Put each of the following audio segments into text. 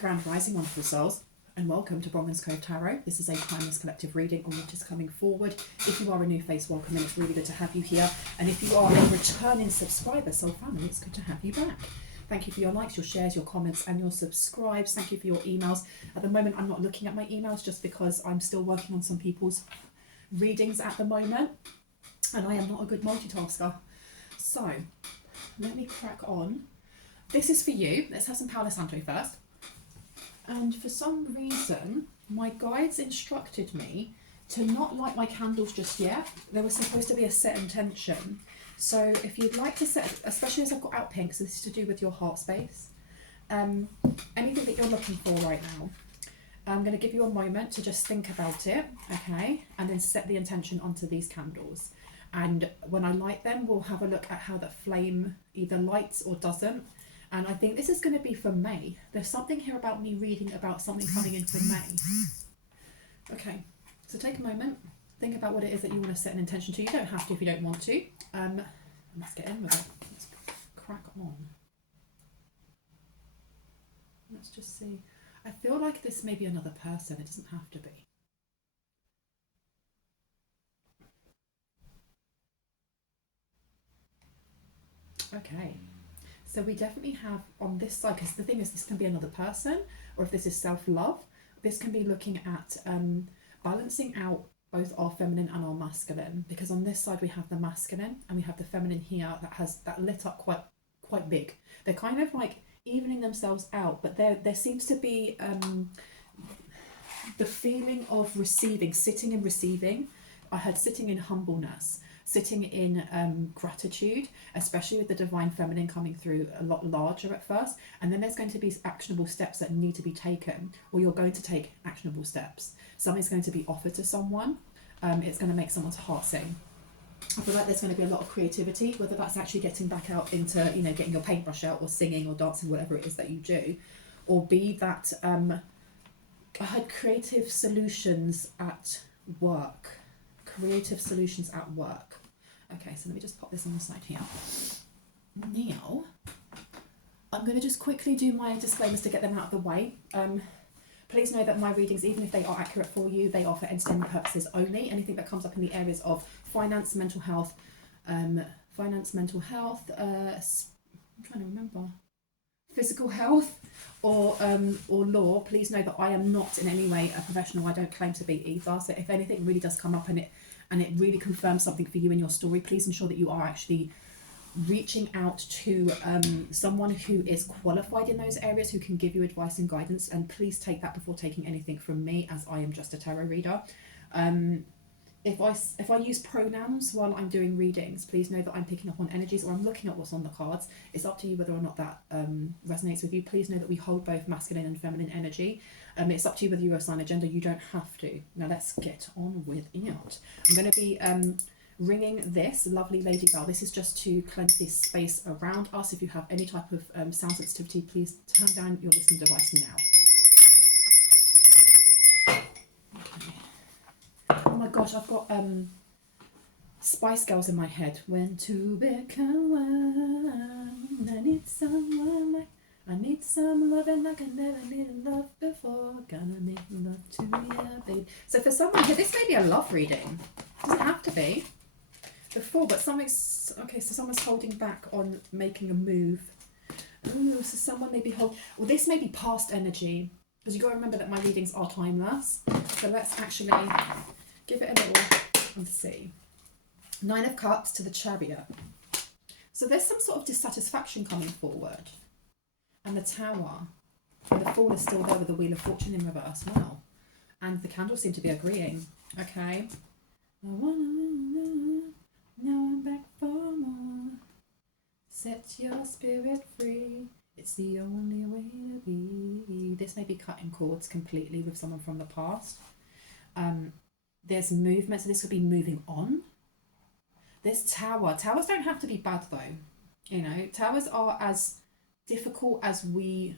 Grand Rising, wonderful souls, and welcome to Bronwen's Cove Tarot. This is a timeless collective reading on what is coming forward. If you are a new face, welcome, and it's really good to have you here. And if you are a returning subscriber, soul family, it's good to have you back. Thank you for your likes, your shares, your comments, and your subscribes. Thank you for your emails. At the moment, I'm not looking at my emails just because I'm still working on some people's readings at the moment, and I am not a good multitasker. So, let me crack on. This is for you. Let's have some Palo Santo first. And for some reason, my guides instructed me to not light my candles just yet. There was supposed to be a set intention. So if you'd like to set, especially as I've got out pink, so this is to do with your heart space, anything that you're looking for right now, I'm going to give you a moment to just think about it, okay? And then set the intention onto these candles. And when I light them, we'll have a look at how the flame either lights or doesn't. And I think this is going to be for May. There's something here about me reading about something coming in for May. Okay, so take a moment. Think about what it is that you want to set an intention to. You don't have to if you don't want to. Let's get in with it. Let's crack on. Let's just see. I feel like this may be another person. It doesn't have to be. Okay. So we definitely have on this side, because the thing is, this can be another person, or if this is self-love, this can be looking at balancing out both our feminine and our masculine, because on this side we have the masculine and we have the feminine here that has that lit up quite big. They're kind of like evening themselves out, but there seems to be the feeling of receiving, sitting and receiving. I had sitting in humbleness, sitting in gratitude, especially with the divine feminine coming through a lot larger at first. And then there's going to be actionable steps that need to be taken, or you're going to take actionable steps. Something's going to be offered to someone. It's going to make someone's heart sing. I feel like there's going to be a lot of creativity, whether that's actually getting back out into, you know, getting your paintbrush out or singing or dancing, whatever it is that you do, or be that I had creative solutions at work. Creative solutions at work. Okay, so let me just pop this on the side here. Now, I'm going to just quickly do my disclaimers to get them out of the way. Please know that my readings, even if they are accurate for you, they are for entertainment purposes only. Anything that comes up in the areas of finance, mental health, I'm trying to remember, physical health, or law, please know that I am not in any way a professional. I don't claim to be either. So if anything really does come up and it really confirms something for you in your story, please ensure that you are actually reaching out to someone who is qualified in those areas, who can give you advice and guidance. And please take that before taking anything from me, as I am just a tarot reader. If I use pronouns while I'm doing readings, please know that I'm picking up on energies, or I'm looking at what's on the cards. It's up to you whether or not that resonates with you. Please know that we hold both masculine and feminine energy. It's up to you whether you assign a gender. You don't have to. Now let's get on with it. I'm going to be ringing this lovely lady bell. This is just to cleanse this space around us. If you have any type of sound sensitivity, please turn down your listening device now. Oh my gosh, I've got Spice Girls in my head. When to become one, I need someone like, I need some loving like I never needed love before. Gonna make love to me, yeah, babe. So for someone here, this may be a love reading. Doesn't have to be. Before, but something's, okay, so someone's holding back on making a move. Ooh, so someone may be well, this may be past energy, because you've got to remember that my readings are timeless. So let's actually give it a little and see. 9 of Cups to the Chariot. So there's some sort of dissatisfaction coming forward. And the Tower. And the Fool is still there with the Wheel of Fortune in reverse. Wow. And the candles seem to be agreeing. Okay. Now I'm back for more. Set your spirit free. It's the only way to be. This may be cutting cords completely with someone from the past. There's movement, so this could be moving on. This Tower. Towers don't have to be bad though. You know, towers are as difficult as we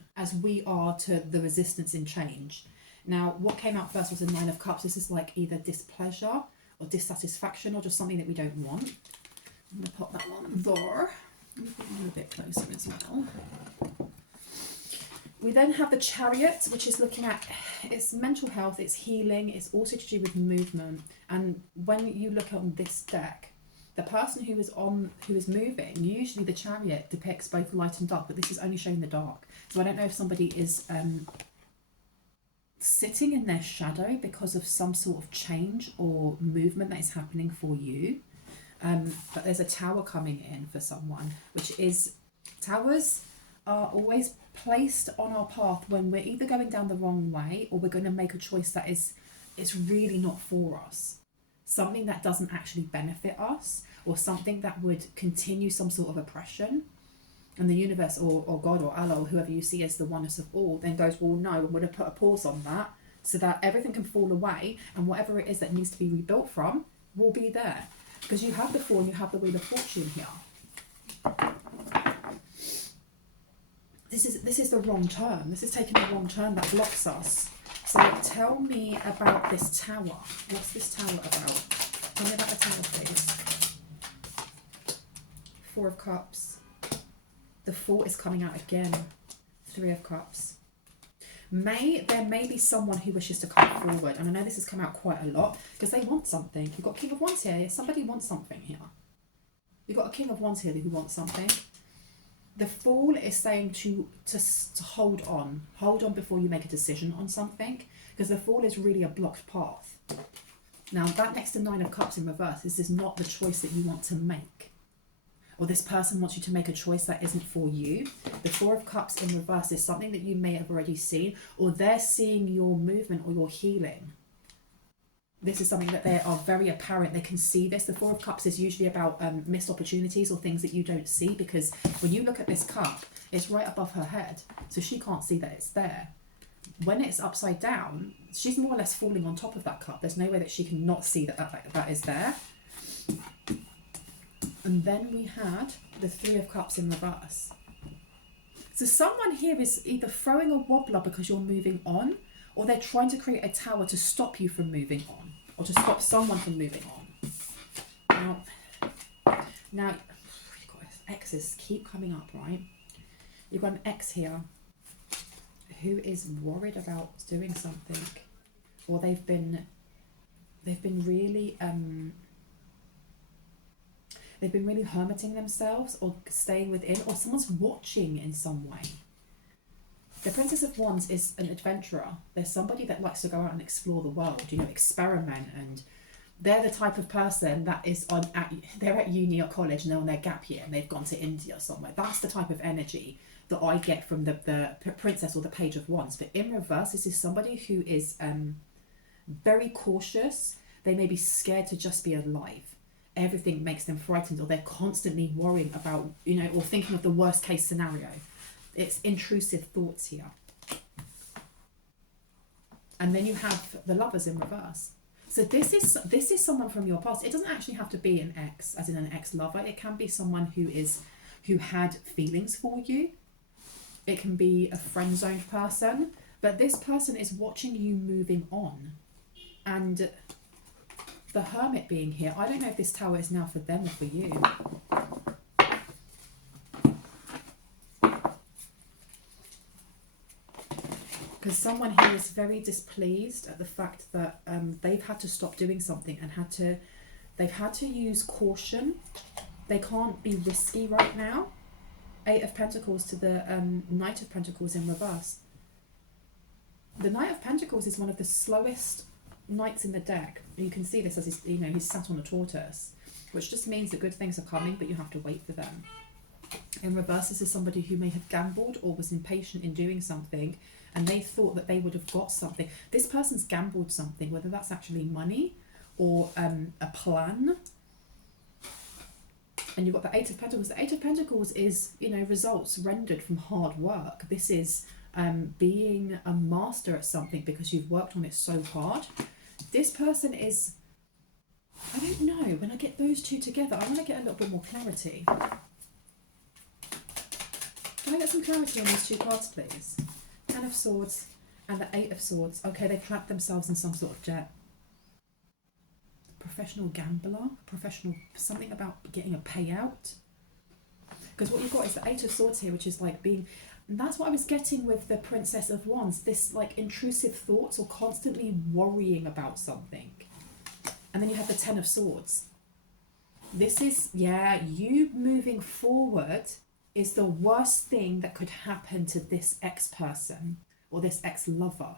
are to the resistance in change. Now, what came out first was the 9 of Cups. This is like either displeasure or dissatisfaction, or just something that we don't want. I'm going to pop that one there. Let me put it a little bit closer as well. We then have the Chariot, which is looking at it's mental health, it's healing, it's also to do with movement. And when you look on this deck, the person who is moving, usually the Chariot depicts both light and dark, but this is only showing the dark. So I don't know if somebody is sitting in their shadow because of some sort of change or movement that is happening for you. But there's a tower coming in for someone, which is, towers are always placed on our path when we're either going down the wrong way or we're going to make a choice that is really not for us. Something that doesn't actually benefit us, or something that would continue some sort of oppression. And the universe or God or Allah or whoever you see as the oneness of all then goes, well, no, I'm going to put a pause on that so that everything can fall away, and whatever it is that needs to be rebuilt from will be there. Because you have the Fool and you have the Wheel of Fortune here. This is the wrong turn. This is taking the wrong turn that blocks us. So tell me about this tower. What's this tower about? Tell me about the tower, please. Four of Cups. The Fool is coming out again. Three of Cups. There may be someone who wishes to come forward, and I know this has come out quite a lot because they want something. You've got King of Wands here. Somebody wants something here. You've got a King of Wands here who wants something. The Fool is saying to hold on before you make a decision on something, because the Fool is really a blocked path. Now that next to Nine of Cups in reverse, this is not the choice that you want to make, or this person wants you to make a choice that isn't for you. The Four of Cups in reverse is something that you may have already seen, or they're seeing your movement or your healing. This is something that they are very apparent. They can see this. The Four of Cups is usually about missed opportunities or things that you don't see, because when you look at this cup, it's right above her head. So she can't see that it's there. When it's upside down, she's more or less falling on top of that cup. There's no way that she can not see that is there. And then we had the Three of Cups in reverse. So someone here is either throwing a wobbler because you're moving on, or they're trying to create a tower to stop you from moving on, or to stop someone from moving on. Now you've got exes keep coming up, right? You've got an ex here who is worried about doing something, or they've been really hermiting themselves or staying within, or someone's watching in some way. The Princess of Wands is an adventurer. There's somebody that likes to go out and explore the world, experiment, and they're the type of person that is they're at uni or college and they're on their gap year and they've gone to India somewhere. That's the type of energy that I get from the Princess or the Page of Wands. But in reverse, this is somebody who is very cautious. They may be scared to just be alive. Everything makes them frightened, or they're constantly worrying about, or thinking of the worst case scenario. It's intrusive thoughts here. And then you have the Lovers in reverse. So this is someone from your past. It doesn't actually have to be an ex, as in an ex-lover. It can be someone who had feelings for you. It can be a friend-zoned person. But this person is watching you moving on. And the Hermit being here, I don't know if this tower is now for them or for you. Because someone here is very displeased at the fact that they've had to stop doing something and they've had to use caution. They can't be risky right now. Eight of Pentacles to the Knight of Pentacles in reverse. The Knight of Pentacles is one of the slowest knights in the deck. You can see this as he's sat on a tortoise, which just means that good things are coming, but you have to wait for them. In reverse, this is somebody who may have gambled or was impatient in doing something, and they thought that they would have got something. This person's gambled something, whether that's actually money or a plan. And you've got the Eight of Pentacles. The Eight of Pentacles is, results rendered from hard work. This is being a master at something because you've worked on it so hard. This person is, I don't know, when I get those two together, I want to get a little bit more clarity. Can I get some clarity on these two cards, please? Ten of Swords and the Eight of Swords. Okay, they've trapped themselves in some sort of debt. Professional gambler, something about getting a payout. Because what you've got is the Eight of Swords here, which is like being, And that's what I was getting with the Princess of Wands, this like intrusive thoughts or constantly worrying about something. And then you have the Ten of Swords. This is, yeah, you moving forward is the worst thing that could happen to this ex-person or this ex-lover.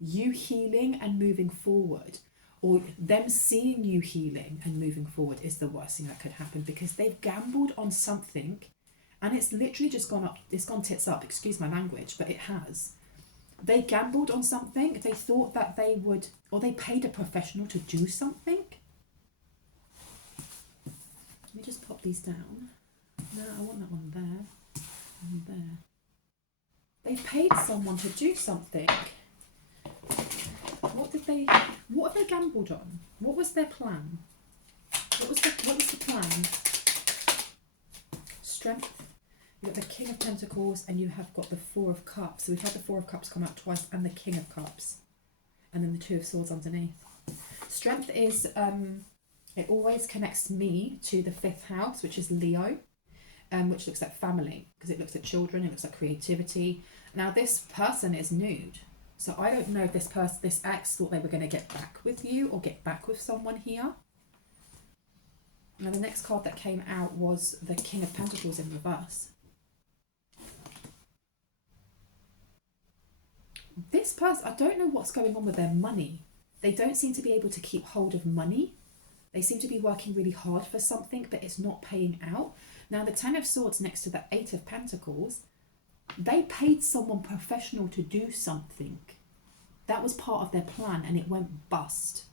You healing and moving forward, or them seeing you healing and moving forward, is the worst thing that could happen, because they've gambled on something and it's literally just gone up, it's gone tits up, excuse my language, but it has. They gambled on something, they thought that they would, or they paid a professional to do something. Let me just pop these down. No, I want that one there and there. They paid someone to do something. What have they gambled on? What was their plan? What was the plan? Strength. You've got the King of Pentacles and you have got the Four of Cups. So we've had the Four of Cups come out twice and the King of Cups. And then the Two of Swords underneath. Strength is, it always connects me to the 5th house, which is Leo, which looks at family, because it looks at children, it looks at creativity. Now this person is nude. So I don't know if this ex thought they were going to get back with you or get back with someone here. Now the next card that came out was the King of Pentacles in reverse. This person, I don't know what's going on with their money. They don't seem to be able to keep hold of money. They seem to be working really hard for something, but it's not paying out. Now the Ten of Swords next to the Eight of Pentacles, they paid someone professional to do something. That was part of their plan and it went bust.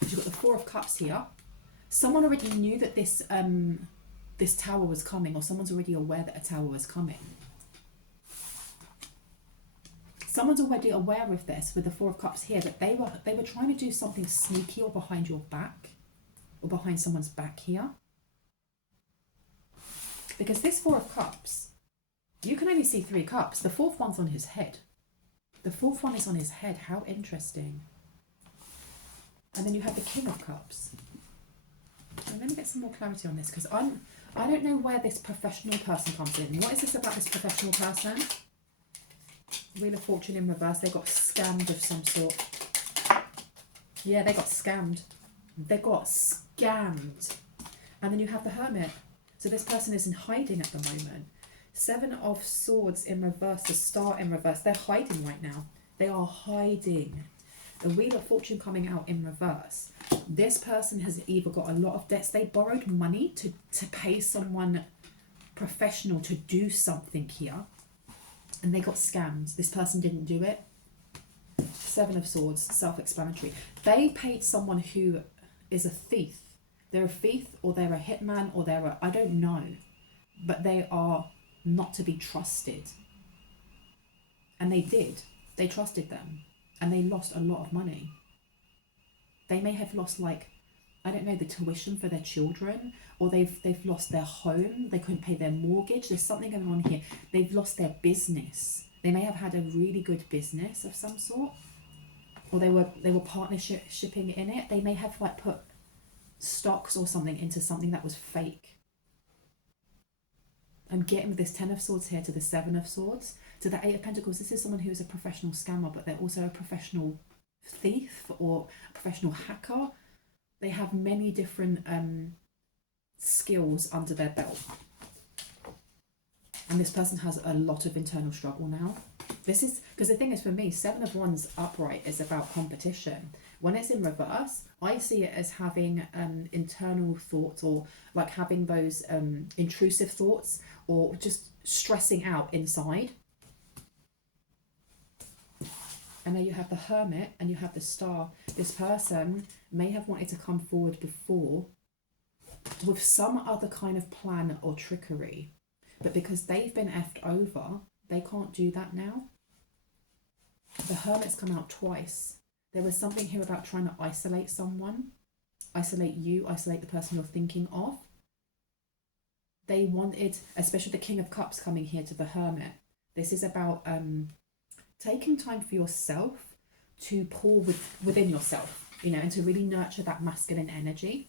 You've got the Four of Cups here. Someone already knew that this tower was coming, or someone's already aware that a tower was coming. Someone's already aware of this with the Four of Cups here, that they were trying to do something sneaky or behind your back, or behind someone's back here. Because this Four of Cups, you can only see 3 cups. The 4th one's on his head. The 4th one is on his head. How interesting. And then you have the King of Cups. So let me get some more clarity on this, because I don't know where this professional person comes in. What is this about this professional person? Wheel of Fortune in reverse. They got scammed of some sort. Yeah, they got scammed. They got scammed. And then you have the Hermit. So this person is in hiding at the moment. 7 of Swords in reverse, the Star in reverse. They're hiding right now. They are hiding. The Wheel of Fortune coming out in reverse. This person has either got a lot of debts. They borrowed money to pay someone professional to do something here. And they got scammed. This person didn't do it. 7 of Swords, self-explanatory. They paid someone who is a thief. They're a thief, or they're a hitman, or they're a, I don't know. But they are not to be trusted. And they did. They trusted them. And they lost a lot of money. They may have lost, like, I don't know, the tuition for their children, or they've lost their home. They couldn't pay their mortgage. There's something going on here. They've lost their business. They may have had a really good business of some sort, or they were partnershiping in it. They may have like put stocks or something into something that was fake. I'm getting this 10 of Swords here to the 7 of Swords to the 8 of Pentacles. This is someone who is a professional scammer, but they're also a professional thief or a professional hacker. They have many different skills under their belt. And this person has a lot of internal struggle now. This is, because the thing is for me, 7 of Wands upright is about competition. When it's in reverse, I see it as having internal thoughts, or like having those intrusive thoughts, or just stressing out inside. And then you have the Hermit and you have the Star. This person may have wanted to come forward before with some other kind of plan or trickery. But because they've been effed over, they can't do that now. The Hermit's come out twice. There was something here about trying to isolate someone. Isolate you, isolate the person you're thinking of. They wanted, especially the King of Cups coming here to the Hermit. This is about taking time for yourself to pour within yourself, you know, and to really nurture that masculine energy.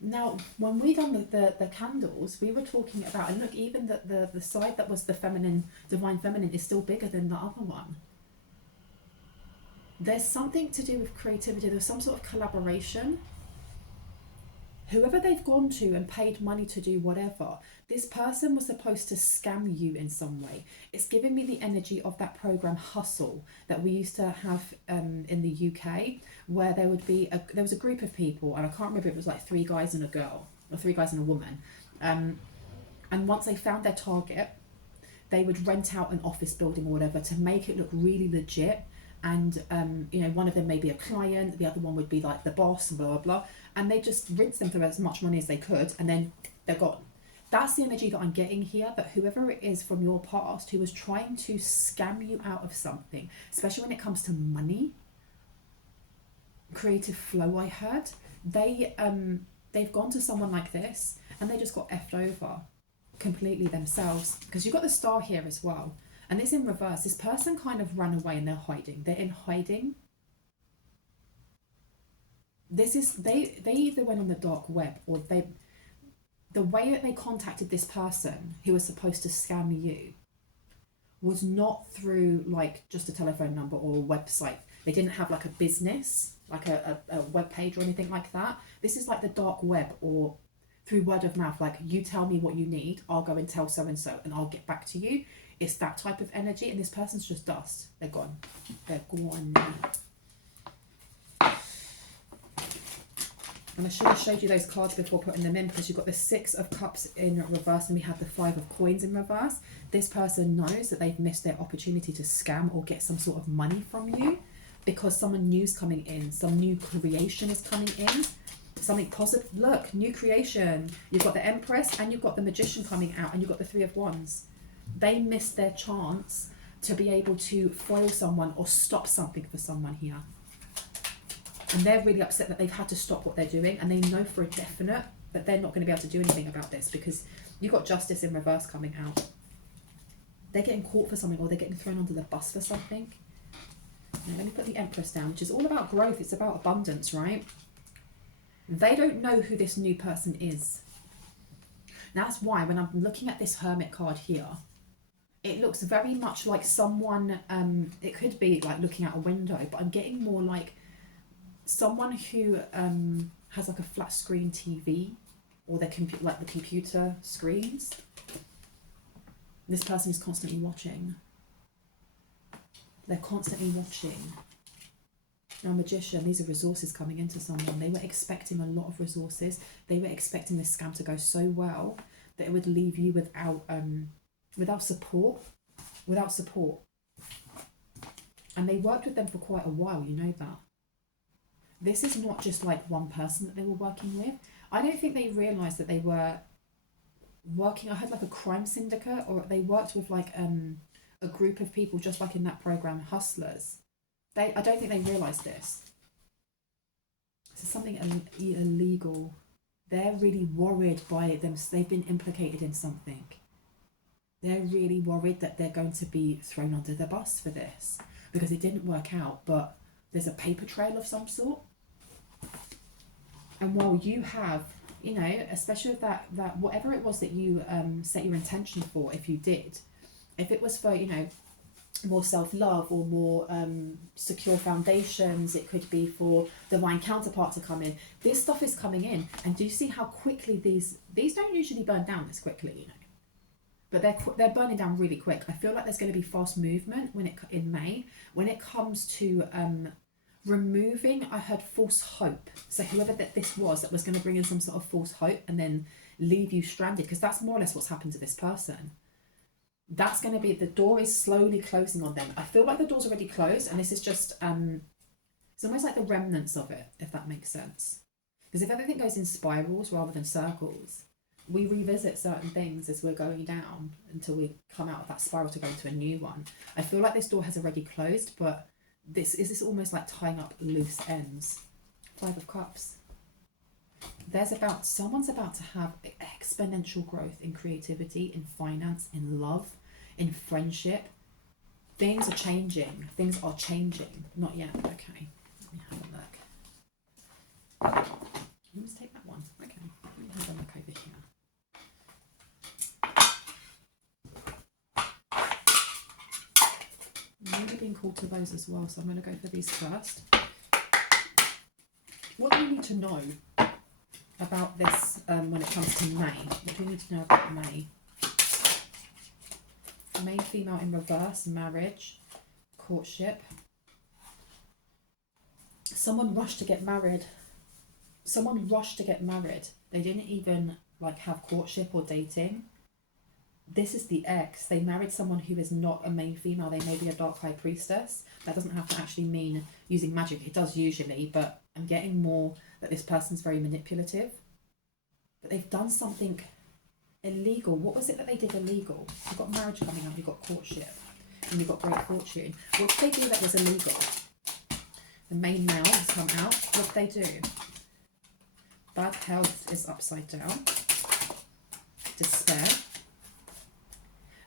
Now, when we done the candles, we were talking about, and look, even the side that was the feminine, divine feminine, is still bigger than the other one. There's something to do with creativity. There's some sort of collaboration. Whoever they've gone to and paid money to do whatever, this person was supposed to scam you in some way. It's giving me the energy of that program Hustle that we used to have in the UK, where there would be there was a group of people, and I can't remember if it was like 3 guys and a girl, or 3 guys and a woman. And once they found their target, they would rent out an office building or whatever to make it look really legit. And you know, one of them may be a client, the other one would be like the boss, and blah blah blah, and they just rinse them for as much money as they could, and then they're gone. That's the energy that I'm getting here, that whoever it is from your past who was trying to scam you out of something, especially when it comes to money, creative flow, I heard, they've gone to someone like this and they just got effed over completely themselves, because you've got the star here as well. And it's in reverse. This person kind of ran away and they're hiding. They're in hiding. This is, they either went on the dark web, or the way that they contacted this person who was supposed to scam you was not through like just a telephone number or a website. They didn't have like a business, like a web page or anything like that. This is like the dark web, or through word of mouth, like you tell me what you need, I'll go and tell so and so and I'll get back to you. It's that type of energy, and this person's just dust. They're gone. They're gone. And I should have showed you those cards before putting them in, because you've got the 6 of Cups in reverse and we have the 5 of Coins in reverse. This person knows that they've missed their opportunity to scam or get some sort of money from you, because someone new's coming in, some new creation is coming in, something positive. Look, new creation. You've got the Empress and you've got the Magician coming out, and you've got the 3 of Wands. They missed their chance to be able to foil someone or stop something for someone here. And they're really upset that they've had to stop what they're doing, and they know for a definite that they're not going to be able to do anything about this, because you've got Justice in reverse coming out. They're getting caught for something, or they're getting thrown under the bus for something. Now let me put the Empress down, which is all about growth. It's about abundance, right? They don't know who this new person is. That's why when I'm looking at this Hermit card here, it looks very much like someone, it could be like looking out a window, but I'm getting more like someone who has like a flat screen TV, or their like the computer screens. This person is constantly watching. They're constantly watching. Now, Magician, these are resources coming into someone. They were expecting a lot of resources. They were expecting this scam to go so well that it would leave you without support. And they worked with them for quite a while, you know that. This is not just like one person that they were working with. I don't think they realised that they were working, I had like a crime syndicate, or they worked with like a group of people, just like in that program, Hustlers. I don't think they realised this. This is something illegal. They're really worried by them. They've been implicated in something. They're really worried that they're going to be thrown under the bus for this, because it didn't work out, but there's a paper trail of some sort. And while you have, you know, especially with that whatever it was that you set your intention for, if you did, if it was for, you know, more self-love or more secure foundations, it could be for divine counterpart to come in. This stuff is coming in, and do you see how quickly these don't usually burn down this quickly, you know, but they're burning down really quick. I feel like there's going to be fast movement in May when it comes to removing, I heard, false hope. So whoever this was that was going to bring in some sort of false hope and then leave you stranded, because that's more or less what's happened to this person. That's going to be, the door is slowly closing on them. I feel like the door's already closed, and this is just, it's almost like the remnants of it, if that makes sense. Because if everything goes in spirals rather than circles, we revisit certain things as we're going down until we come out of that spiral to go into a new one. I feel like this door has already closed, but this is almost like tying up loose ends. 5 of Cups. Someone's about to have exponential growth in creativity, in finance, in love, in friendship. Things are changing. Not yet. Okay. Let me have a look. Let's take that one. Okay. over here. I'm really being called to those as well, so I'm going to go for these first. What do you need to know about this when it comes to May? What do you need to know about May? Male, female in reverse, marriage, courtship. Someone rushed to get married. Someone rushed to get married. They didn't even like have courtship or dating. This is the ex. They married someone who is not a main female. They may be a dark high priestess. That doesn't have to actually mean using magic. It does usually, but I'm getting more that this person's very manipulative. But they've done something illegal. What was it that they did illegal? You've got marriage coming up, you've got courtship, and you've got great fortune. What did they do that was illegal? The main male has come out. What did they do? Bad health is upside down. Despair.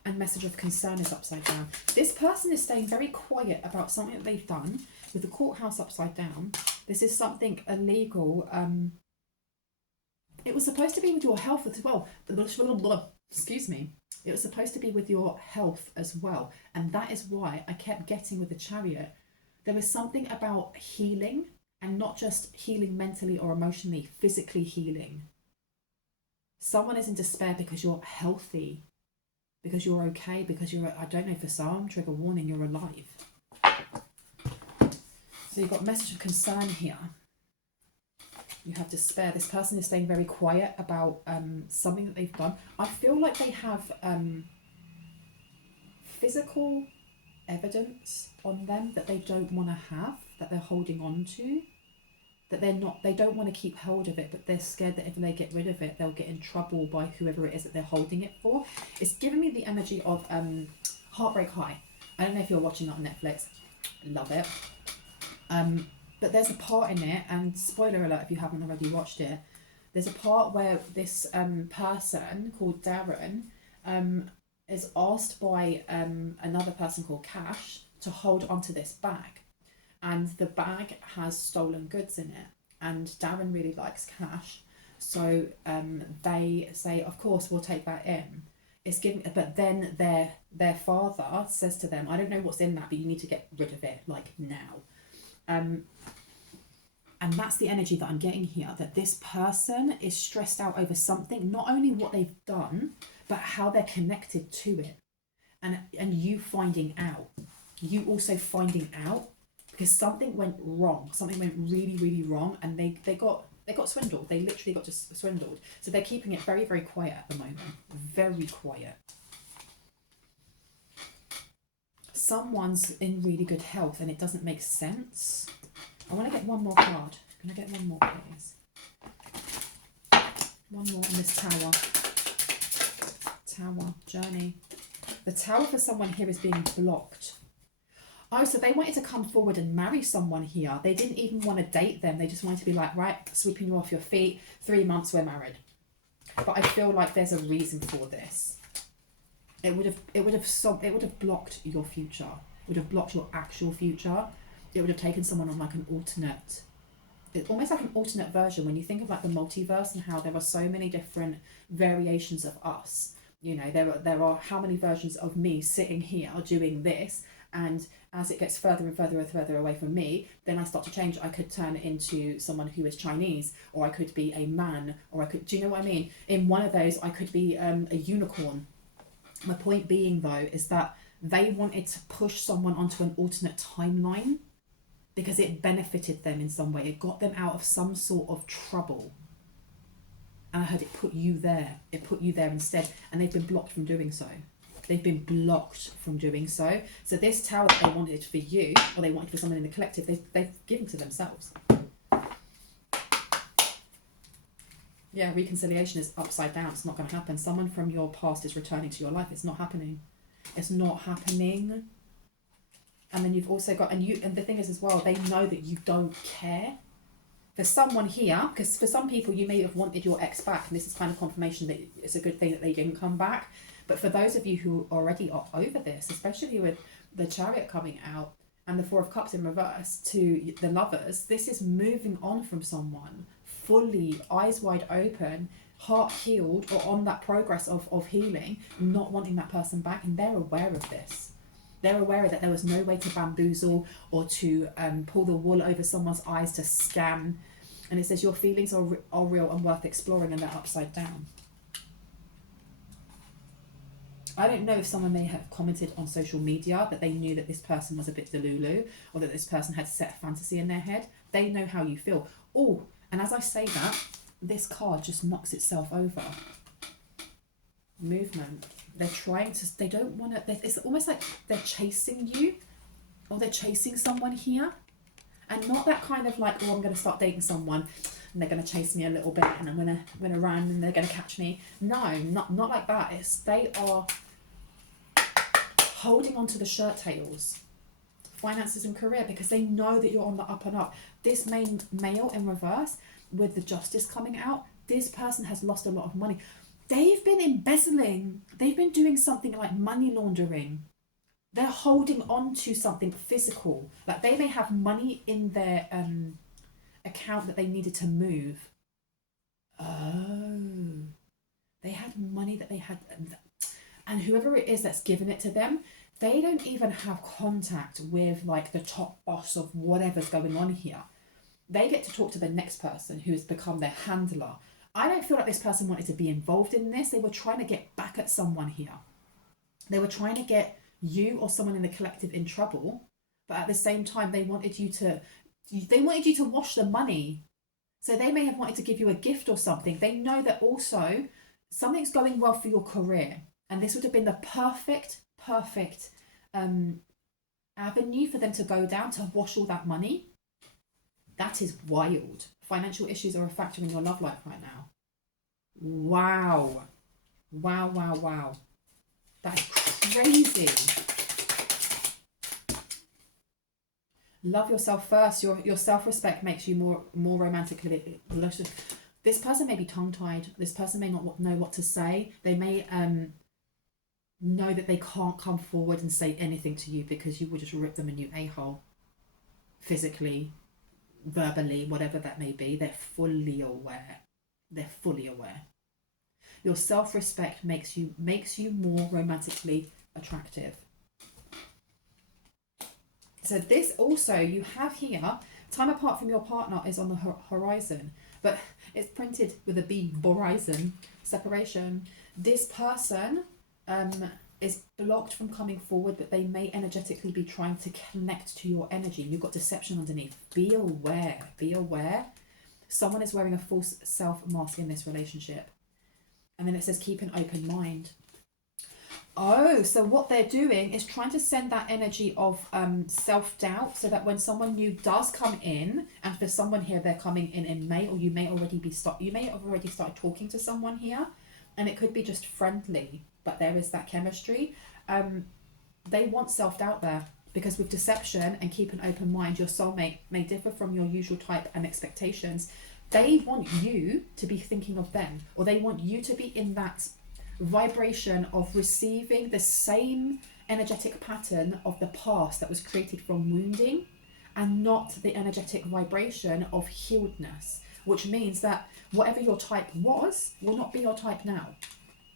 And message of concern is upside down. This person is staying very quiet about something that they've done with the courthouse upside down. This is something illegal. It was supposed to be with your health as well. Excuse me. It was supposed to be with your health as well. And that is why I kept getting with the Chariot. There is something about healing, and not just healing mentally or emotionally, physically healing. Someone is in despair because you're healthy, because you're okay, because you're, I don't know, for some, trigger warning, you're alive. So you've got message of concern here. You have despair. This person is staying very quiet about something that they've done. I feel like they have physical evidence on them that they don't want to have, that they're holding on to, that they don't want to keep hold of it, but they're scared that if they get rid of it, they'll get in trouble by whoever it is that they're holding it for. It's giving me the energy of Heartbreak High. I don't know if you're watching that on Netflix. Love it. But there's a part in it, and spoiler alert if you haven't already watched it, there's a part where this person called Darren is asked by another person called Cash to hold onto this bag. And the bag has stolen goods in it. And Darren really likes Cash. So they say, of course, we'll take that in. It's giving, but then their father says to them, I don't know what's in that, but you need to get rid of it, like now. And that's the energy that I'm getting here, that this person is stressed out over something, not only what they've done, but how they're connected to it. And you finding out. You also finding out, because something went wrong. Something went really, really wrong, and they got swindled. They literally got just swindled. So they're keeping it very, very quiet at the moment. Very quiet. Someone's in really good health and it doesn't make sense. I want to get one more card. Can I get one more, please? One more on this tower. Tower, journey. The tower for someone here is being blocked. Oh, so they wanted to come forward and marry someone here. They didn't even want to date them. They just wanted to be like, right, sweeping you off your feet. 3 months, we're married. But I feel like there's a reason for this. It would have blocked your future. It would have blocked your actual future. It would have taken someone on like an alternate, almost like an alternate version. When you think of like the multiverse and how there are so many different variations of us. You know, there are how many versions of me sitting here doing this, and as it gets further and further and further away from me, then I start to change. I could turn into someone who is Chinese, or I could be a man, or I could, do you know what I mean? In one of those, I could be a unicorn. My point being, though, is that they wanted to push someone onto an alternate timeline because it benefited them in some way. It got them out of some sort of trouble. And I heard it put you there. It put you there instead. And they've been blocked from doing so. They've been blocked from doing so. So this tower that they wanted for you, or they wanted for someone in the collective, they've given to themselves. Yeah, reconciliation is upside down. It's not going to happen. Someone from your past is returning to your life. It's not happening. It's not happening. And then you've also got, and the thing is as well, they know that you don't care. For someone here, because for some people you may have wanted your ex back, and this is kind of confirmation that it's a good thing that they didn't come back. But for those of you who already are over this, especially with the Chariot coming out and the Four of Cups in reverse to the Lovers, this is moving on from someone fully, eyes wide open, heart healed or on that progress of healing, not wanting that person back, and they're aware of this. They're aware that there was no way to bamboozle or to pull the wool over someone's eyes, to scam. And it says your feelings are real and worth exploring, and they're upside down. I don't know if someone may have commented on social media that they knew that this person was a bit delulu, or that this person had set a fantasy in their head. They know how you feel. Oh, and as I say that, this card just knocks itself over. Movement. They're trying to, they don't want to, it's almost like they're chasing you, or they're chasing someone here. And not that kind of like, oh, I'm going to start dating someone and they're going to chase me a little bit and I'm going to run and they're going to catch me. No, not like that. It's, they are holding on to the shirt tails. Finances and career, because they know that you're on the up and up. This main male in reverse, with the justice coming out, this person has lost a lot of money. They've been embezzling. They've been doing something like money laundering. They're holding on to something physical. Like they may have money in their account that they needed to move. Oh, they had money that they had, and whoever it is that's given it to them, they don't even have contact with like the top boss of whatever's going on here. They get to talk to the next person who has become their handler. I don't feel like this person wanted to be involved in this. They were trying to get back at someone here. They were trying to get you or someone in the collective in trouble, but at the same time they wanted you to wash the money. So they may have wanted to give you a gift or something. They know that also something's going well for your career, and this would have been the perfect avenue for them to go down, to wash all that money. That is wild. Financial issues are a factor in your love life right now. Wow. That's crazy. Love yourself first. Your self-respect makes you more romantically. This person may be tongue-tied. This person may not know what to say. They may know that they can't come forward and say anything to you because you will just rip them a new a-hole. Physically, verbally, whatever that may be. They're fully aware. Your self-respect makes you more romantically attractive. So this also, you have here, time apart from your partner is on the horizon, but it's printed with a B, horizon, separation. This person is blocked from coming forward, but they may energetically be trying to connect to your energy. You've got deception underneath. Be aware. Someone is wearing a false self mask in this relationship. And then it says keep an open mind. Oh, so what they're doing is trying to send that energy of self-doubt, so that when someone new does come in, and for someone here they're coming in May, or you may have already started talking to someone here, and it could be just friendly, but there is that chemistry. They want self-doubt there, because with deception and keep an open mind, your soulmate may differ from your usual type and expectations. They want you to be thinking of them, or they want you to be in that vibration of receiving the same energetic pattern of the past that was created from wounding, and not the energetic vibration of healedness, which means that whatever your type was will not be your type now.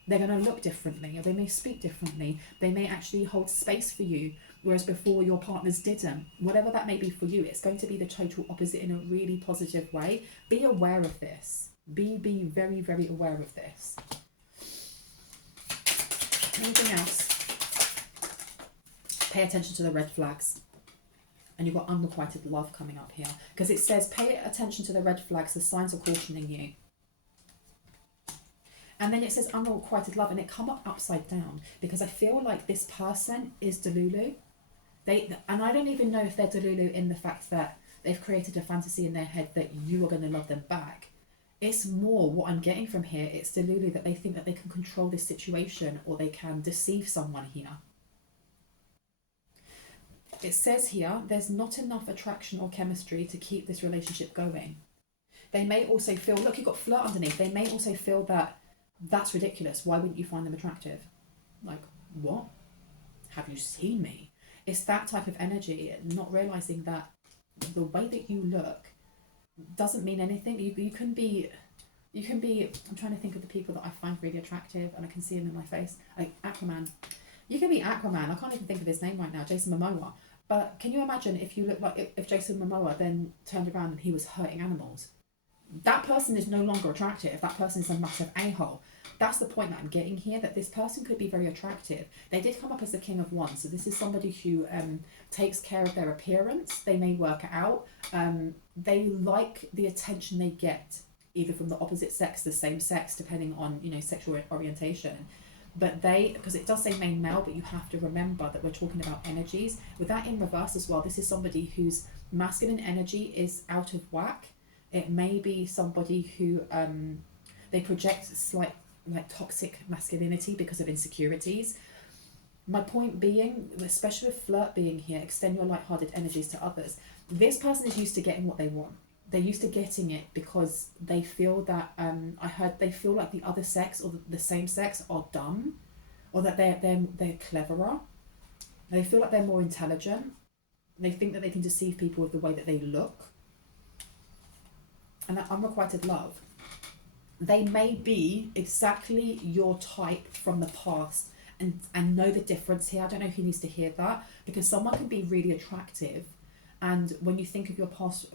They're going to look differently, or they may speak differently. They may actually hold space for you, whereas before your partners didn't. Whatever that may be for you, it's going to be the total opposite in a really positive way. Be aware of this. Be very, very aware of this. Anything else? Pay attention to the red flags. And you've got unrequited love coming up here, because it says pay attention to the red flags. The signs are cautioning you. And then it says unrequited love, and it come up upside down, because I feel like this person is delulu. And I don't even know if they're delulu in the fact that they've created a fantasy in their head that you are going to love them back. It's more what I'm getting from here. It's delulu that they think that they can control this situation, or they can deceive someone here. It says here, there's not enough attraction or chemistry to keep this relationship going. They may also feel, look, you've got flirt underneath. They may also feel that that's ridiculous. Why wouldn't you find them attractive? Like, what? Have you seen me? It's that type of energy, not realizing that the way that you look doesn't mean anything. You can be You can be, I'm trying to think of the people that I find really attractive and I can see them in my face. Like Aquaman. You can be Aquaman. I can't even think of his name right now, Jason Momoa. But can you imagine if you look like, if Jason Momoa then turned around and he was hurting animals? That person is no longer attractive. That person is a massive a-hole. That's the point that I'm getting here, that this person could be very attractive. They did come up as the King of Wands, so this is somebody who takes care of their appearance. They may work out. They like the attention they get, either from the opposite sex, the same sex, depending on, you know, sexual orientation. But they, because it does say main male, but you have to remember that we're talking about energies. With that in reverse as well, this is somebody whose masculine energy is out of whack. It may be somebody who they project slight like toxic masculinity because of insecurities. My point being, especially with flirt being here, extend your light-hearted energies to others. This person is used to getting what they want. They're used to getting it because they feel that they feel like the other sex or the same sex are dumb, or that they're cleverer. They feel like they're more intelligent. They think that they can deceive people with the way that they look. And that unrequited love. They may be exactly your type from the past and know the difference here. I don't know who needs to hear that, because someone can be really attractive, and when you think of your past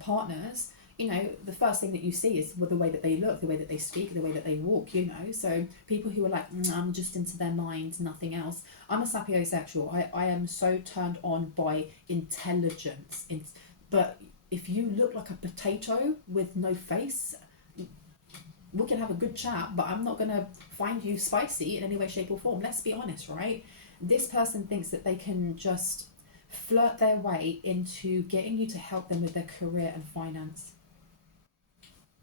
partners, you know, the first thing that you see is the way that they look, the way that they speak, the way that they walk, you know. So people who are like, I'm just into their mind, nothing else. I'm a sapiosexual. I am so turned on by intelligence. But if you look like a potato with no face, we can have a good chat, but I'm not going to find you spicy in any way, shape or form. Let's be honest, right? This person thinks that they can just flirt their way into getting you to help them with their career and finance.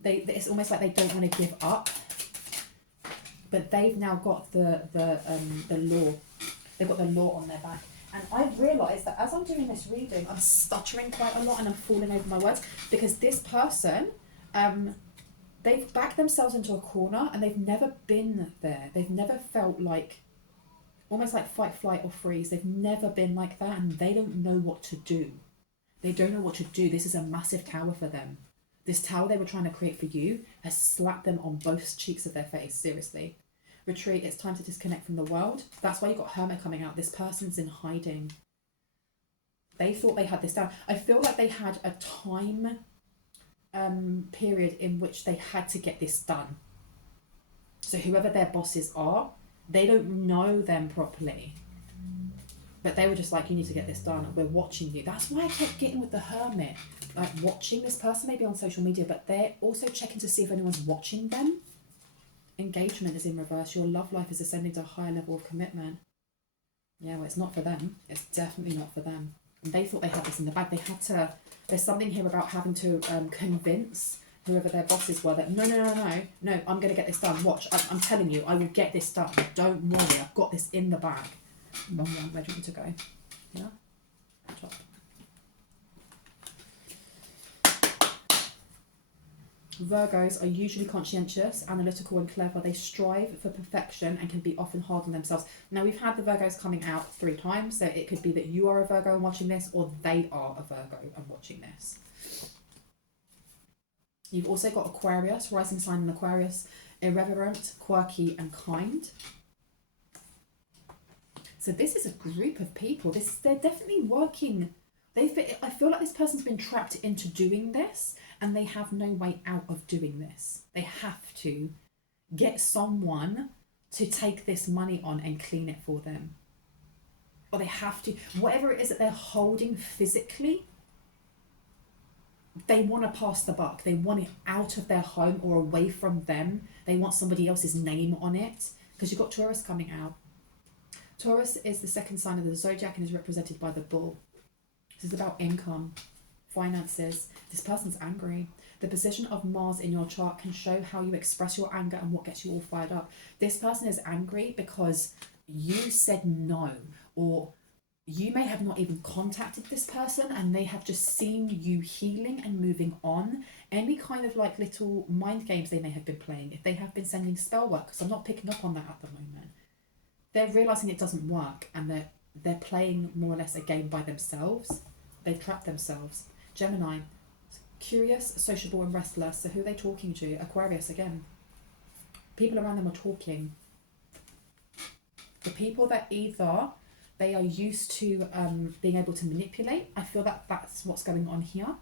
It's almost like they don't want to give up, but they've now got the law. They've got the law on their back. And I've realised that as I'm doing this reading, I'm stuttering quite a lot and I'm falling over my words, because this person, they've backed themselves into a corner and they've never been there. They've never felt like, almost like fight, flight or freeze. They've never been like that, and they don't know what to do. They don't know what to do. This is a massive tower for them. This tower they were trying to create for you has slapped them on both cheeks of their face, seriously. Retreat, it's time to disconnect from the world. That's why you got Hermit coming out. This person's in hiding. They thought they had this down. I feel like they had a time period in which they had to get this done. So whoever their bosses are, they don't know them properly. But they were just like, you need to get this done. We're watching you. That's why I kept getting with the Hermit. Like watching this person maybe on social media, but they're also checking to see if anyone's watching them. Engagement is in reverse. Your love life is ascending to a higher level of commitment. Yeah, well, it's not for them. It's definitely not for them. And they thought they had this in the bag. They had to, there's something here about having to convince whoever their bosses were that, no, I'm going to get this done. Watch, I'm telling you, I will get this done. Don't worry, I've got this in the bag. Wrong one, where do you want me to go? Yeah? Top. Virgos are usually conscientious, analytical and clever. They strive for perfection and can be often hard on themselves. Now, we've had the Virgos coming out 3 times, so it could be that you are a Virgo and watching this, or they are a Virgo and watching this. You've also got Aquarius, rising sign in Aquarius, irreverent, quirky and kind. So this is a group of people. They're definitely working. I feel like this person's been trapped into doing this and they have no way out of doing this. They have to get someone to take this money on and clean it for them. Or they have to, whatever it is that they're holding physically, they want to pass the buck. They want it out of their home or away from them. They want somebody else's name on it. Because you've got Taurus coming out. Taurus is the second sign of the zodiac and is represented by the bull. This is about income, finances. This person's angry. The position of Mars in your chart can show how you express your anger and what gets you all fired up. This person is angry because you said no, or you may have not even contacted this person and they have just seen you healing and moving on. Any kind of like little mind games they may have been playing, if they have been sending spell work, because I'm not picking up on that at the moment. They're realising it doesn't work and they're playing more or less a game by themselves. They've trapped themselves. Gemini, Curious, sociable and restless. So who are they talking to? Aquarius again. People around them are talking. The people that either they are used to being able to manipulate, I feel that that's what's going on here.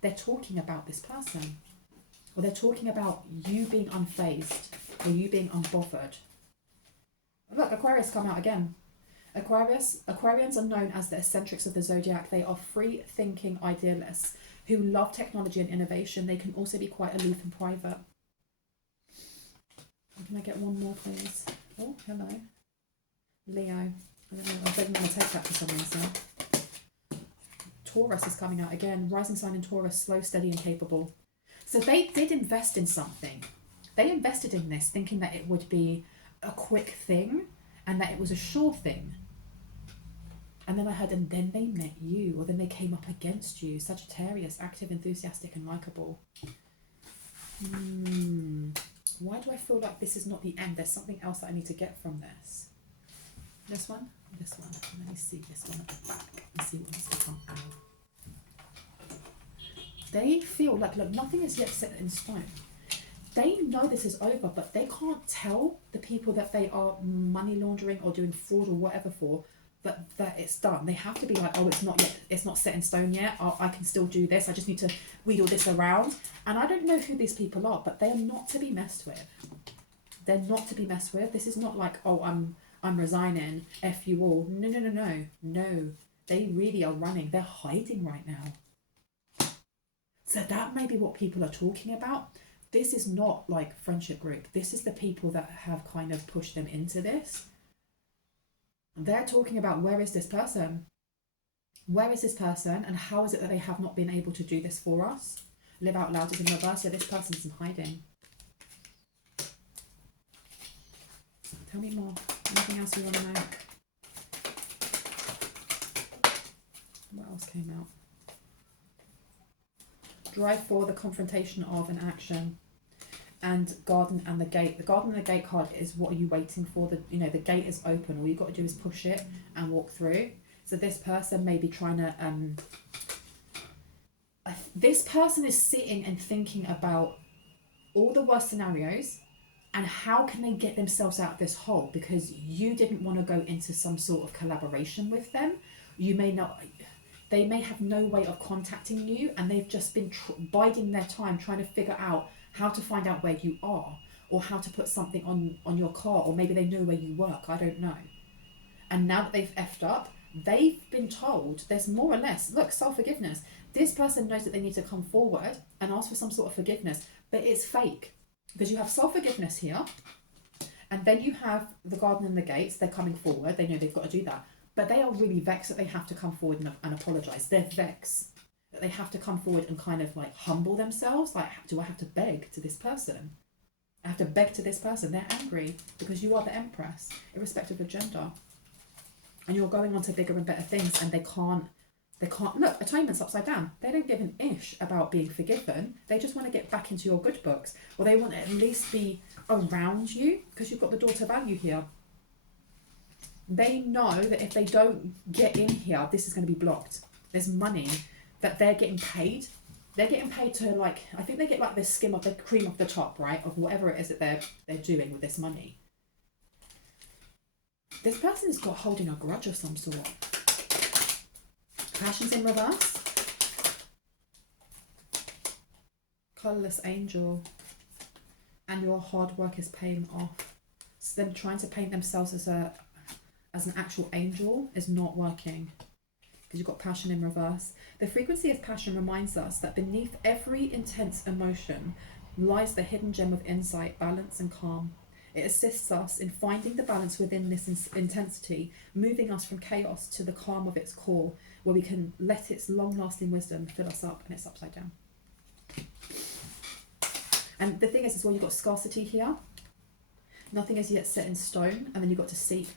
They're talking about this person. Or they're talking about you being unfazed or you being unbothered. Look, Aquarius come out again. Aquarians are known as the eccentrics of the zodiac. They are free-thinking idealists who love technology and innovation. They can also be quite aloof and private. Can I get one more, please? Oh, hello. Leo. I don't know, I don't want to take that for some reason. Taurus is coming out again. Rising sign in Taurus, slow, steady and capable. So they did invest in something. They invested in this thinking that it would be a quick thing and that it was a sure thing. And then I heard, and then they met you, or then they came up against you. Sagittarius, active, enthusiastic and likable. Why do I feel like this is not the end? There's something else that I need to get from this. This one? This one. Let me see this one at the back and see what needs to come out. They feel like, look, nothing is yet set in stone. They know this is over, but they can't tell the people that they are money laundering or doing fraud or whatever for that it's done. They have to be like, oh, it's not yet, it's not set in stone yet. I can still do this. I just need to wheedle this around. And I don't know who these people are, but they are not to be messed with. They're not to be messed with. This is not like, oh, I'm resigning, F you all. No, no, no, no. No. They really are running. They're hiding right now. So that may be what people are talking about. This is not like friendship group. This is the people that have kind of pushed them into this. They're talking about, where is this person? Where is this person? And how is it that they have not been able to do this for us? Live out loud is in reverse. Yeah, this person's in hiding. Tell me more. Anything else you want to know? What else came out? Drive for the confrontation of an action. And garden and the gate. The garden and the gate card is, what are you waiting for? The gate is open. All you've got to do is push it and walk through. So this person may be trying to this person is sitting and thinking about all the worst scenarios and how can they get themselves out of this hole, because you didn't want to go into some sort of collaboration with them. You may not, they may have no way of contacting you, and they've just been biding their time trying to figure out how to find out where you are, or how to put something on your car, or maybe they know where you work, I don't know. And now that they've effed up, they've been told, there's more or less, look, self-forgiveness. This person knows that they need to come forward and ask for some sort of forgiveness, but it's fake. Because you have self-forgiveness here, and then you have the garden and the gates, they're coming forward, they know they've got to do that. But they are really vexed that they have to come forward and apologise. They're vexed that they have to come forward and kind of like humble themselves. Like, do I have to beg to this person? I have to beg to this person. They're angry because you are the Empress, irrespective of gender. And you're going on to bigger and better things, and they can't, look, atonement's upside down. They don't give an ish about being forgiven. They just want to get back into your good books, or they want to at least be around you, because you've got the daughter value here. They know that if they don't get in here, this is going to be blocked. There's money that they're getting paid. They're getting paid to, like, I think they get like the skim of the cream off the top, right, of whatever it is that they're doing with this money. This person is holding a grudge of some sort. Passion's in reverse. Colourless angel. And your hard work is paying off. So them trying to paint themselves as an actual angel is not working, because you've got passion in reverse. The frequency of passion reminds us that beneath every intense emotion lies the hidden gem of insight, balance and calm. It assists us in finding the balance within this intensity, moving us from chaos to the calm of its core, where we can let its long-lasting wisdom fill us up, and it's upside down. And the thing is, well, you've got scarcity here. Nothing is yet set in stone, and then you've got to seek.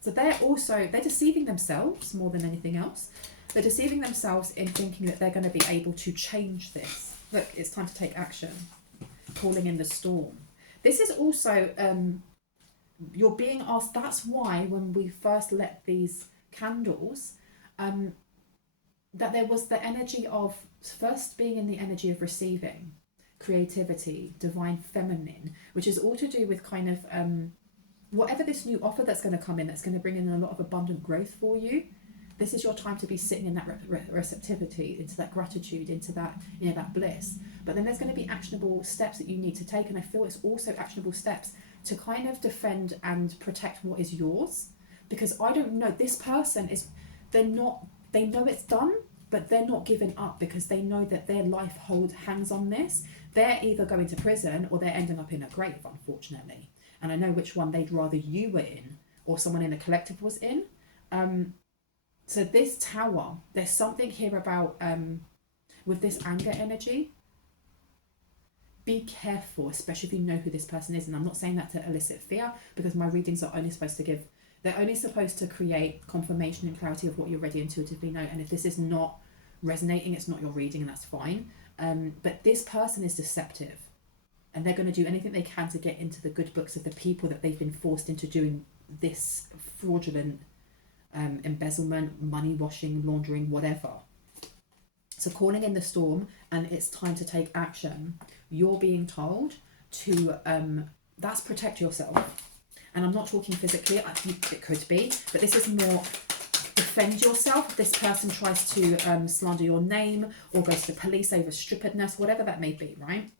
So they're deceiving themselves more than anything else. They're deceiving themselves in thinking that they're going to be able to change this. Look, it's time to take action. Calling in the storm. This is also, you're being asked, that's why when we first lit these candles, that there was the energy of first being in the energy of receiving, creativity, divine feminine, which is all to do with kind of whatever this new offer that's going to come in, that's going to bring in a lot of abundant growth for you. This is your time to be sitting in that receptivity, into that gratitude, into that, you know, that bliss. But then there's going to be actionable steps that you need to take, and I feel it's also actionable steps to kind of defend and protect what is yours. Because I don't know, this person is, they know it's done, but they're not giving up because they know that their life hangs on this. They're either going to prison or they're ending up in a grave, unfortunately. And I know which one they'd rather you were in or someone in a collective was in. So this Tower, there's something here about, with this anger energy, be careful, especially if you know who this person is. And I'm not saying that to elicit fear, because my readings are only supposed to they're only supposed to create confirmation and clarity of what you already intuitively know. And if this is not resonating, it's not your reading, and that's fine. But this person is deceptive, and they're going to do anything they can to get into the good books of the people that they've been forced into doing this fraudulent embezzlement, money washing, laundering, whatever. So calling in the storm, and it's time to take action. You're being told to, that's protect yourself. And I'm not talking physically, it could be, but this is more defend yourself. If this person tries to slander your name or goes to the police over stupidness, whatever that may be, right?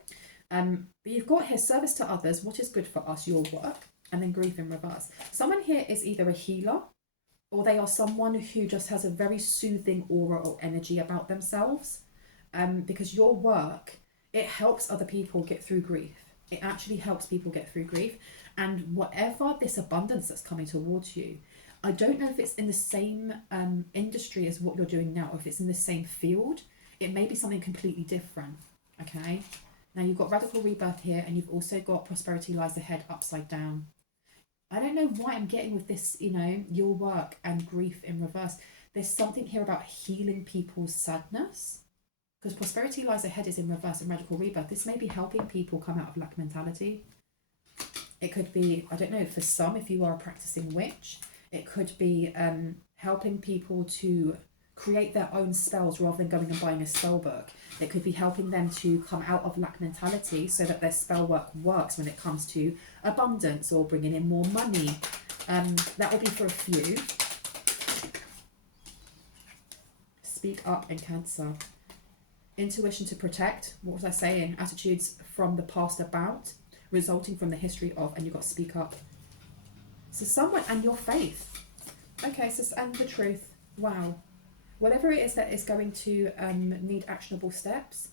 But you've got here service to others, what is good for us, your work, and then grief in reverse. Someone here is either a healer, or they are someone who just has a very soothing aura or energy about themselves, because your work, it helps other people get through grief. It actually helps people get through grief. And whatever this abundance that's coming towards you, I don't know if it's in the same industry as what you're doing now, or if it's in the same field. It may be something completely different, okay? Now you've got radical rebirth here, and you've also got prosperity lies ahead upside down. I don't know why I'm getting with this, you know, your work and grief in reverse. There's something here about healing people's sadness, because prosperity lies ahead is in reverse and radical rebirth. This may be helping people come out of lack mentality. It could be, I don't know, for some, if you are a practicing witch, it could be helping people to create their own spells rather than going and buying a spell book. It could be helping them to come out of lack mentality so that their spell work works when it comes to abundance or bringing in more money. That will be for a few. Speak up in Cancer. Intuition to protect. What was I saying? Attitudes from the past about, resulting from the history of, and you've got to speak up. So someone, and your faith. Okay, so, and the truth. Wow. Whatever it is that is going to need actionable steps,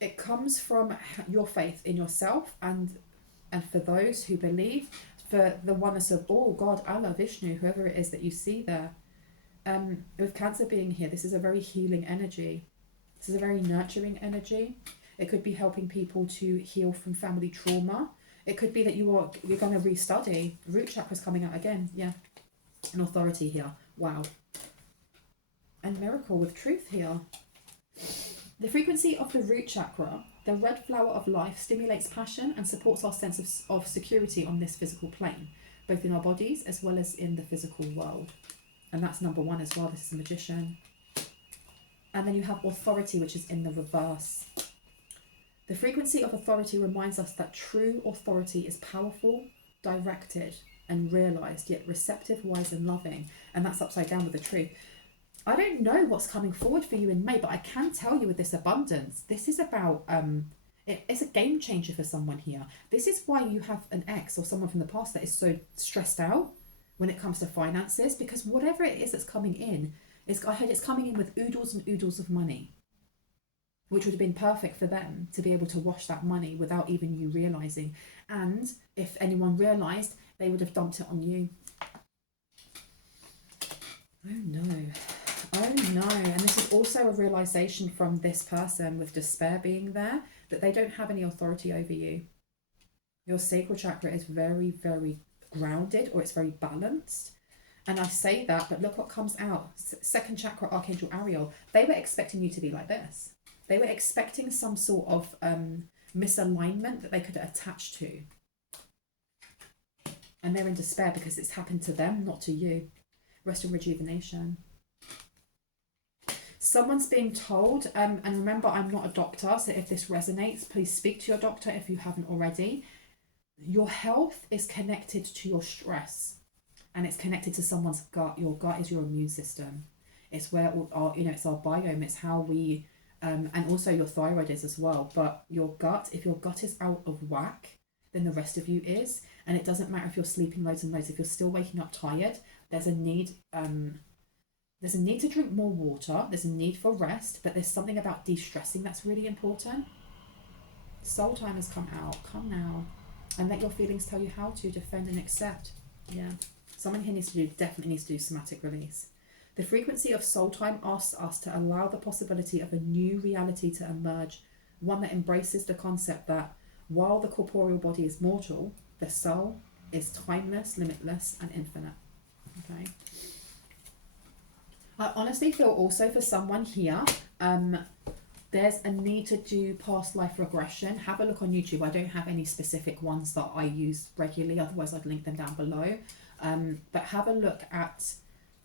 it comes from your faith in yourself, and for those who believe, for the oneness of all, God, Allah, Vishnu, whoever it is that you see there. With Cancer being here, this is a very healing energy. This is a very nurturing energy. It could be helping people to heal from family trauma. It could be that you're going to restudy. Root chakra's coming out again. Yeah. An authority here. Wow. And miracle with truth here. The frequency of the root chakra, the red flower of life, stimulates passion and supports our sense of security on this physical plane, both in our bodies as well as in the physical world. And that's number one as well. This is a magician. And then you have authority, which is in the reverse. The frequency of authority reminds us that true authority is powerful, directed, and realized, yet receptive, wise, and loving. And that's upside down with the truth. I don't know what's coming forward for you in May, but I can tell you with this abundance, this is about, it's a game changer for someone here. This is why you have an ex or someone from the past that is so stressed out when it comes to finances, because whatever it is that's coming in, I heard it's coming in with oodles and oodles of money, which would have been perfect for them to be able to wash that money without even you realising. And if anyone realised, they would have dumped it on you. Oh no. Oh no. And this is also a realisation from this person with despair being there, that they don't have any authority over you. Your sacral chakra is very, very grounded, or it's very balanced. And I say that, but look what comes out. Second chakra, Archangel Ariel. They were expecting you to be like this. They were expecting some sort of misalignment that they could attach to. And they're in despair because it's happened to them, not to you. Rest and rejuvenation. Someone's being told, and remember, I'm not a doctor, so if this resonates, please speak to your doctor if you haven't already. Your health is connected to your stress, and it's connected to someone's gut. Your gut is your immune system. It's where all our, it's our biome. It's how we, and also your thyroid is as well. But your gut, if your gut is out of whack, then the rest of you is. And it doesn't matter if you're sleeping loads and loads. If you're still waking up tired, there's a need. There's a need to drink more water. There's a need for rest. But there's something about de-stressing that's really important. Soul time has come out. Come now. And let your feelings tell you how to defend and accept. Yeah. Someone here definitely needs to do somatic release. The frequency of soul time asks us to allow the possibility of a new reality to emerge. One that embraces the concept that while the corporeal body is mortal, the soul is timeless, limitless, and infinite. Okay. I honestly feel also for someone here, there's a need to do past life regression. Have a look on YouTube. I don't have any specific ones that I use regularly, otherwise I'd link them down below. But have a look at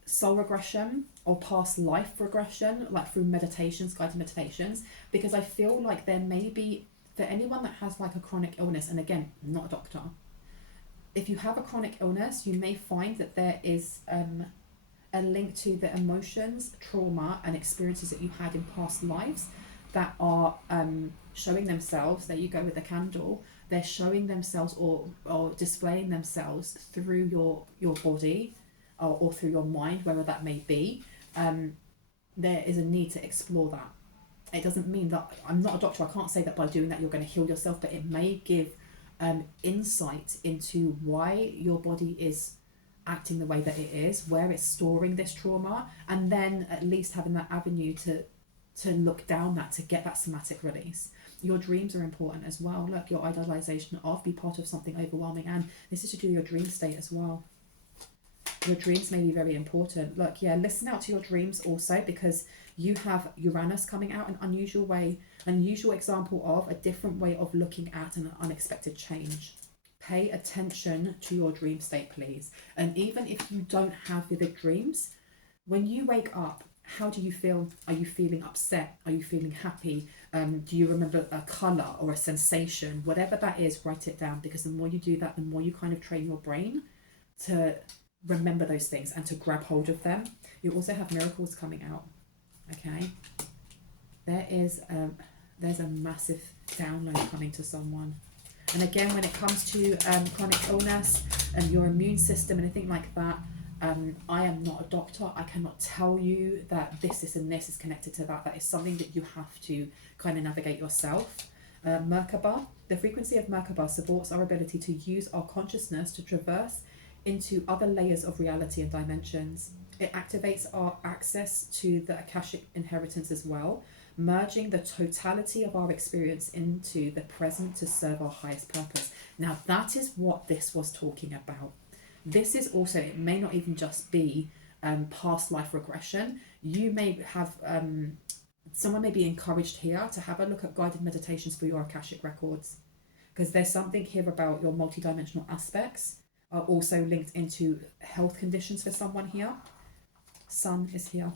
soul regression or past life regression, like through meditations, guided meditations, because I feel like there may be, for anyone that has like a chronic illness, and again, I'm not a doctor, if you have a chronic illness, you may find that there is a link to the emotions, trauma, and experiences that you had in past lives that are showing themselves. There you go with the candle. They're showing themselves or displaying themselves through your body or through your mind, wherever that may be. There is a need to explore that. It doesn't mean that, I'm not a doctor, I can't say that by doing that you're going to heal yourself, but it may give insight into why your body is acting the way that it is, where it's storing this trauma, and then at least having that avenue to look down that, to get that somatic release. Your dreams are important as well. Look, your idealization of, be part of something overwhelming, and this is to do your dream state as well. Your dreams may be very important. Look, yeah, listen out to your dreams also, because you have Uranus coming out in an unusual way, an unusual example of a different way of looking at an unexpected change. Pay attention to your dream state, please. And even if you don't have vivid dreams, when you wake up, how do you feel? Are you feeling upset? Are you feeling happy? Do you remember a colour or a sensation? Whatever that is, write it down, because the more you do that, the more you kind of train your brain to remember those things and to grab hold of them. You also have miracles coming out. Okay, there's a massive download coming to someone. And again, when it comes to chronic illness and your immune system and anything like that, I am not a doctor. I cannot tell you that this and this is connected to that. That is something that you have to kind of navigate yourself. Merkaba, the frequency of Merkaba supports our ability to use our consciousness to traverse into other layers of reality and dimensions. It activates our access to the Akashic inheritance as well, merging the totality of our experience into the present to serve our highest purpose. Now that is what this was talking about. This is also, it may not even just be past life regression. You may have, someone may be encouraged here to have a look at guided meditations for your Akashic records, because there's something here about your multidimensional aspects are also linked into health conditions for someone here. Sun is here.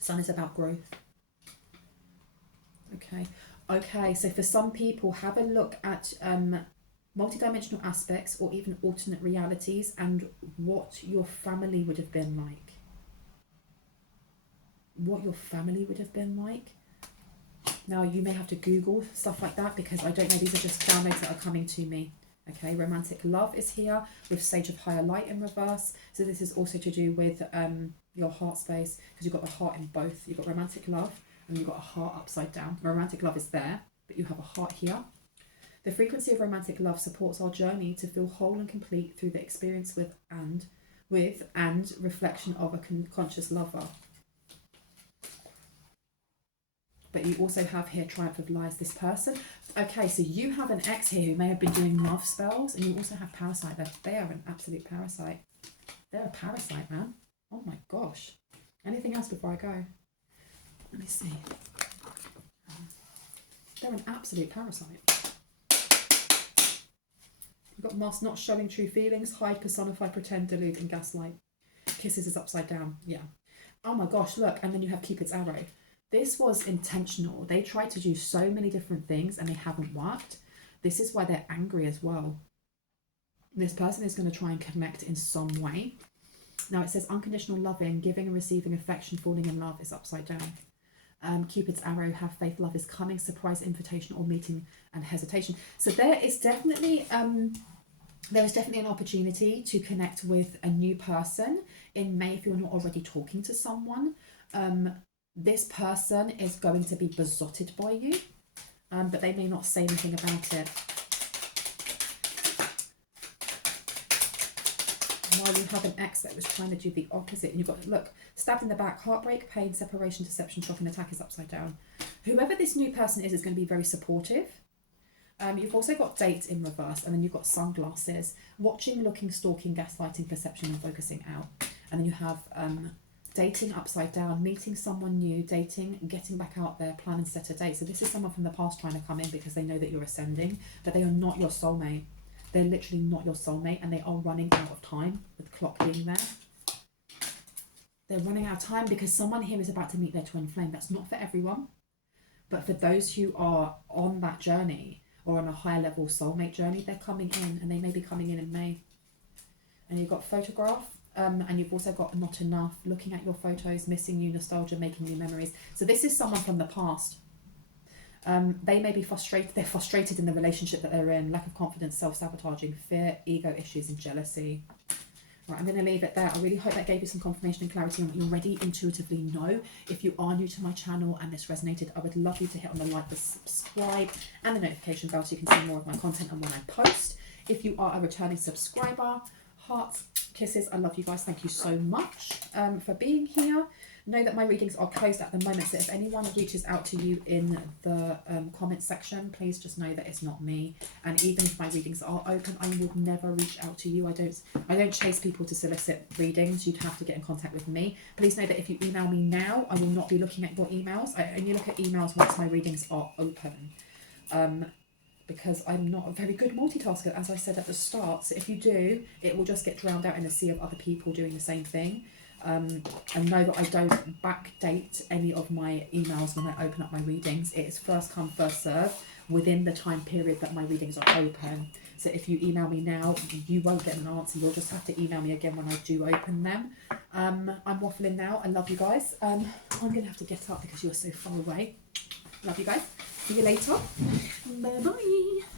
Sun is about growth. Okay, so for some people, have a look at multidimensional aspects or even alternate realities and what your family would have been like. What your family would have been like. Now, you may have to Google stuff like that, because I don't know, these are just downloads that are coming to me. Okay, romantic love is here with Sage of Higher Light in reverse. So this is also to do with your heart space, because you've got the heart in both. You've got romantic love and you've got a heart upside down. Romantic love is there, but you have a heart here. The frequency of romantic love supports our journey to feel whole and complete through the experience with and reflection of a conscious lover. But you also have here Triumph of Lies, this person. Okay, so you have an ex here who may have been doing love spells, and you also have Parasite. They are an absolute parasite. They're a parasite, man. Oh my gosh. Anything else before I go? Let me see. They're an absolute parasite. You've got mask, not showing true feelings, hide, personify, pretend, delude, and gaslight. Kisses is upside down. Yeah. Oh my gosh, look. And then you have Cupid's arrow. This was intentional. They tried to do so many different things and they haven't worked. This is why they're angry as well. This person is going to try and connect in some way. Now it says unconditional loving, giving and receiving affection, falling in love is upside down. Cupid's arrow, have faith, love is coming, surprise, invitation or meeting and hesitation. So there is definitely an opportunity to connect with a new person in May if you're not already talking to someone. This person is going to be besotted by you, but they may not say anything about it. While you have an ex that was trying to do the opposite, and you've got, look, stabbed in the back, heartbreak, pain, separation, deception, shock and attack is upside down. Whoever this new person is going to be very supportive. You've also got date in reverse, and then you've got sunglasses, watching, looking, stalking, gaslighting, perception and focusing out. And then you have dating upside down, meeting someone new, dating, getting back out there, plan and set a date. So this is someone from the past trying to come in because they know that you're ascending, but they are not your soulmate. They're literally not your soulmate, and they are running out of time with the clock being there. They're running out of time because someone here is about to meet their twin flame. That's not for everyone, but for those who are on that journey or on a higher level soulmate journey, they're coming in, and they may be coming in May. And you've got photograph, and you've also got not enough, looking at your photos, missing you, nostalgia, making new memories. So this is someone from the past. They may be frustrated. They're frustrated in the relationship that they're in, lack of confidence, self-sabotaging, fear, ego issues and jealousy. Right, I'm going to leave it there. I really hope that gave you some confirmation and clarity on what you already intuitively know. If you are new to my channel and this resonated, I would love you to hit on the like, the subscribe and the notification bell so you can see more of my content and when I post. If you are a returning subscriber, hearts, kisses, I love you guys. Thank you so much for being here. Know that my readings are closed at the moment, so if anyone reaches out to you in the comment section, please just know that it's not me. And even if my readings are open, I would never reach out to you. I don't chase people to solicit readings. You'd have to get in contact with me. Please know that if you email me now, I will not be looking at your emails. I only look at emails once my readings are open. Because I'm not a very good multitasker, as I said at the start. So if you do, it will just get drowned out in a sea of other people doing the same thing. And know that I don't backdate any of my emails when I open up my readings. It is first come, first serve within the time period that my readings are open. So if you email me now, you won't get an answer. You'll just have to email me again when I do open them. I'm waffling now. I love you guys. I'm going to have to get up because you're so far away. Love you guys. See you later. Bye-bye.